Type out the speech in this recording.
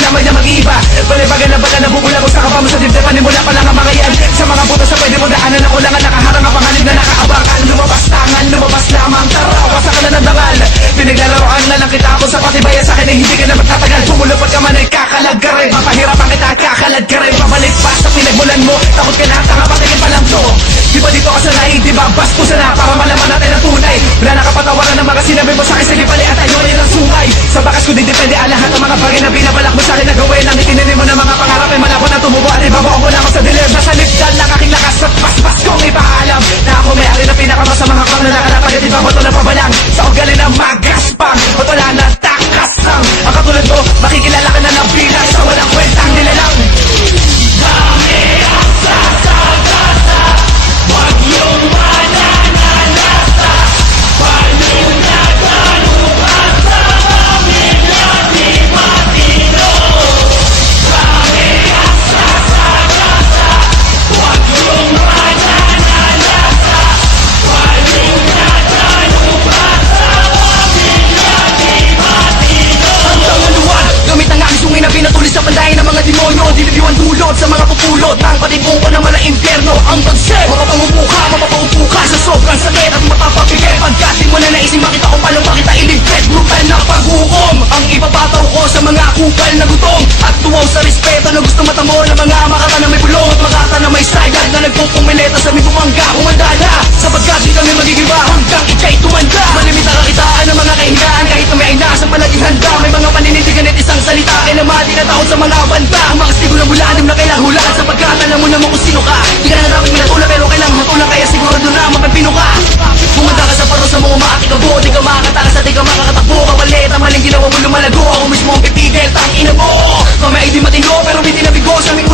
lamay na mag-iiba. Balibagan na bala nabubula mo sa kapamo sa dibdib. Panimula pa lang ang mga yan. Sa mga buto sa pwede mo daanan. Ako lang ang nakaharang ang pangalim na nakaabang. Lumabas tangan, lumabas lamang. Tara, wasa ka na ng dangal. Pinaglalaroan na lang kita ako sa patibayan sa akin ay hindi ka na magtatagal. Pumulupot ka man ay kakalag ka rin. Papahirapan kita, kakalad ka rin. Pabalik pa sa pinagmulan mo. Takot ka na, tanga patingin pa lang to. Di ba dito ka sanay, di ba basto sana para malaman natin ang tunay. Wala nakapatawaran ng mga sinabi mo sa akin. Sige pali at tayo ay ng sungay. Sa bakas ko didepende ang lahat ng mga bagay na binabalak mo sa akin na gawin. Ang itinirin mo ng mga pangarap ay malabo na tumubo. At ibabaw ko na ako sa dilim. Nasa lipdan lang aking lakas at paspas kong ipaalam na ako may-ari na pinakamasama hakbang na nakalapag. At ibabaw to na pabalang sa ugali na magaspang. At wala na takas lang. Ang katulad mo, makikilala ka na ng bilang sa walang kwentang nilalang. Dami ang sasagasa, wag yung mananalasa. Panunagaluhan sa pamilya di matino. Dami ang sasagasa, wag yung mananalasa. Panunagaluhan sa pamilya di matino. Ang tangaluan, gamit ang aking sungay na pinatulis sa pandahin ng mga demonyo. Dinidiwan dulot sa mga pupulot ng patibong ko ng mga impyerno. Ang bagset, mapapaupo ka sa sobrang sakit at mapapapigay. Pagkat di mo na naising makita kung paano makita iligpit. Brutal na paghukom ang ipapataw ko sa mga kupal na gutom. At tuwaw sa respeto na gusto matamo ng mga makata na may bulong. At makata na may sayad na nagpupumileta sa may bumangga. Humanda na, sapagkat di kami magigiba hanggang ikay tumanda. Malimit ang kakitaan ng mga kahingaan kahit na may ay nasa palaging handa. May mga paninindigan at isang salita ay namati na taon sa mga banda. Ang mga stigo na bulanim na kailang hulaan sapagkat alam mo naman kung sino ka. Di ka na dapat minatula pero kailangan hatulan kaya siguro doon na mapapino ka. Bumanda ka sa parusa mo, umaakikabo. Di ka makakatakas at di ka makakatakbo. Kapalit ang maling ginawa mo lumalago. Ako mismo ang pipigil, tangina mo. Kami ay di matino pero hindi nabigo sa aming